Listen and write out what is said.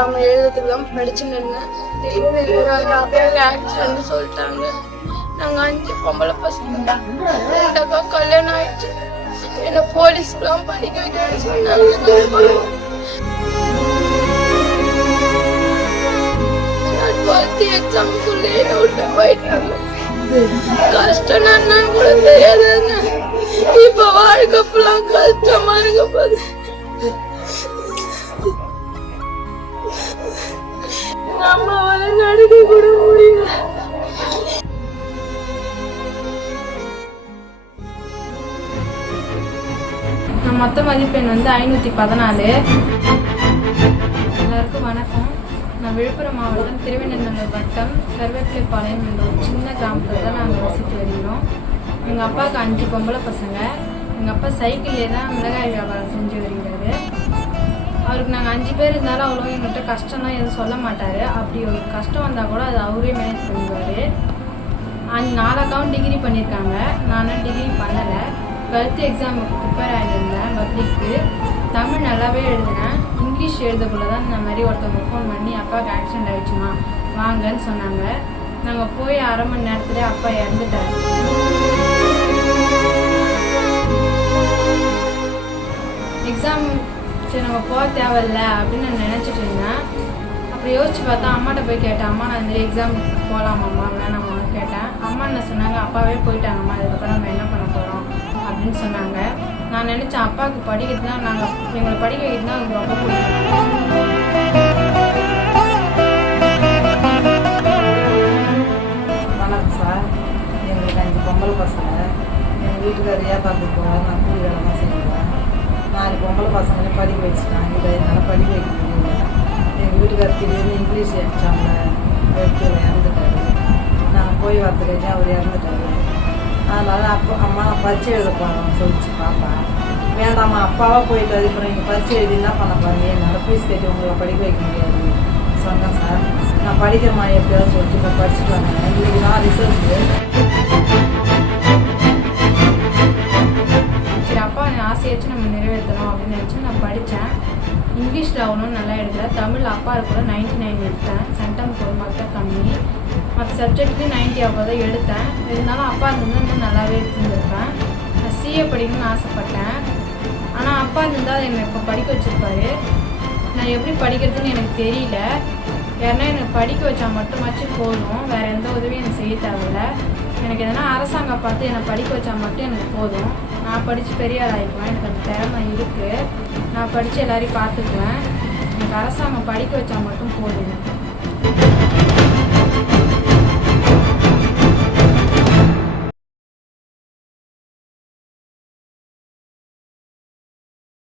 Exam எழுதுறதுக்கு தான் படிச்சுன்னு இருந்தேன். திடீர்னு அப்பாவுக்கு ஆக்சிடென்ட் சொல்லிட்டாங்க. நாங்கள் 5 பொம்பளை பசங்க. ரெண்டாக்கா கல்யாணம் ஆயிடுச்சு. என்னை போலீஸ்க்குலாம் படிக்க வைக்கிறேன்னு சொன்னாங்க. நான் 12th எக்ஸாமுக்குள்ளே விட்டு போயிட்டாங்க. கஷ்டம் என்னன்னு கூட தெரியாதுங்க. இப்ப வாழ்க்கைப்பெல்லாம் கஷ்டமா இருக்க போது. அம்மாவால நடக்க கூட முடியல. நான் மொத்த மதிப்பெண் 514. எல்லாருக்கும் வணக்கம். நான் விழுப்புரம் மாவட்டம் திருவெண்ணநல்லூர் வட்டம் கருவேப்பிலைப்பாளையம் என்ற ஒரு சின்ன கிராமத்தில் தான் நாங்கள் வசித்து வருகிறோம். எங்கள் அப்பாவுக்கு 5 பொம்பளை பசங்க. எங்கள் அப்பா சைக்கிள்லே தான் மிளகாய் வியாபாரம் செஞ்சு வருகிறாரு. அவருக்கு நாங்கள் 5 பேர் இருந்தாலும் அவ்வளோ எங்கள்கிட்ட கஷ்டம்லாம் எதுவும் சொல்ல மாட்டார். அப்படி ஒரு கஷ்டம் வந்தால் கூட அது அவரே மேனேஜ் பண்ணிடுவார். 4 அக்காவும் டிகிரி பண்ணியிருக்காங்க. நானும் டிகிரி பண்ணலை. 12th எக்ஸாமுக்கு ப்ரிப்பேர் ஆகியிருந்தேன். பப்ளிக்கு தமிழ் நல்லாவே எழுதினேன். இங்கிலீஷ் எழுதக்குள்ள தான் இந்த மாதிரி ஒருத்தவங்க ஃபோன் பண்ணி அப்பாவுக்கு ஆக்சிடென்ட் ஆகிடுச்சுமா வாங்கன்னு சொன்னாங்க. நாங்கள் போய் 1/2 மணி நேரத்துலேயே அப்பா இறந்துட்டார். எக்ஸாம் சரி நம்ம போக தேவையில்ல அப்படின்னு நான் நினச்சிட்டு இருந்தேன். அப்படி யோசிச்சு பார்த்தா அம்மாட்ட போய் கேட்டேன். அம்மா நான் இந்த எக்ஸாம் போகலாமாம்மா வேணாமான்னு கேட்டேன். அம்மா என்ன சொன்னாங்க, அப்பாவே போயிட்டாங்கம்மா, அதுக்கப்புறம் நம்ம என்ன பண்ண போகிறோம் அப்படின்னு சொன்னாங்க. நான் நினச்சேன் அப்பாவுக்கு படிக்கிறது தான் எங்களை படிக்க வைக்கிறது தான் எனக்கு ரொம்ப பிடிக்கும். வணக்கம் சார். எங்களுக்கு 5 பொம்பளை பசங்க. எங்கள் வீட்டுக்காரர் வியாபாரத்துக்கு போவார். நான் கூலி வேலை தான் செய்வேன். 4 பொம்பளை பசங்களையும் படிக்க வச்சுட்டாங்க. இதை என்னால் படிக்க வைக்க முடியல. எங்கள் வீட்டுக்காரர் திடீர்னு இங்கிலீஷ் எக்ஸாமில் எடுத்து இறந்துட்டாரு. நான் போய் வரத்துக்கு அவர் இறந்துட்டாரு. அதனால் அம்மா பரீட்சை எழுத போகிறோம்னு சொல்லிச்சு பாப்பா. வேண்டாம்மா அப்பாவாக போயிட்டு அதுக்கப்புறம் நீங்கள் பரீட்சை எழுதி என்ன பண்ண பாருங்க, என்னால் ஃபீஸ் கட்டி உங்களை படிக்க வைக்க முடியாது சொன்னேன் சார். நான் படிக்கிறமா எப்படியாவது சொல்லிட்டு இப்போ படிச்சுட்டு வந்தேன். இன்றைக்கி தான் ரிசல்ட்டு. சரி அப்பா ஆசையாச்சும் நம்ம நிறைவேற்றணும் அப்படின்னு நினச்சி நான் படித்தேன். இங்கிலீஷில் அவ்வளோ நல்லா எடுக்கல. தமிழ் அப்பா கூட 99 எடுத்தேன். சென்டம்க்கு ஒரு மார்க் கம்மி. மற்ற சப்ஜெக்ட்லேயும் 90 அப்போ தான் எடுத்தேன். இருந்தாலும் அப்பா இருந்தால் இன்னும் நல்லாவே எடுத்துருந்துருப்பேன். நான் சிஏ படிக்கணும்னு ஆசைப்பட்டேன். ஆனால் அப்பா இருந்தால் என்னை இப்போ படிக்க வச்சுருப்பாரு. நான் எப்படி படிக்கிறதுன்னு எனக்கு தெரியல. யாருன்னா எனக்கு படிக்க வச்சா மட்டுமாச்சும் போதும். வேறு எந்த உதவியும் எனக்கு செய்ய தேவையில்லை. எனக்கு எதனா அரசாங்கம் பார்த்து என்னை படிக்க வச்சா மட்டும் எனக்கு போதும். நான் படித்து பெரிய ஆள் ஆகிக்குவேன். எனக்கு அந்த திறமை இருக்குது. நான் படித்து எல்லாரையும் பார்த்துக்குவேன். எனக்கு அரசாங்கம் படிக்க வச்சா மட்டும் போதும்.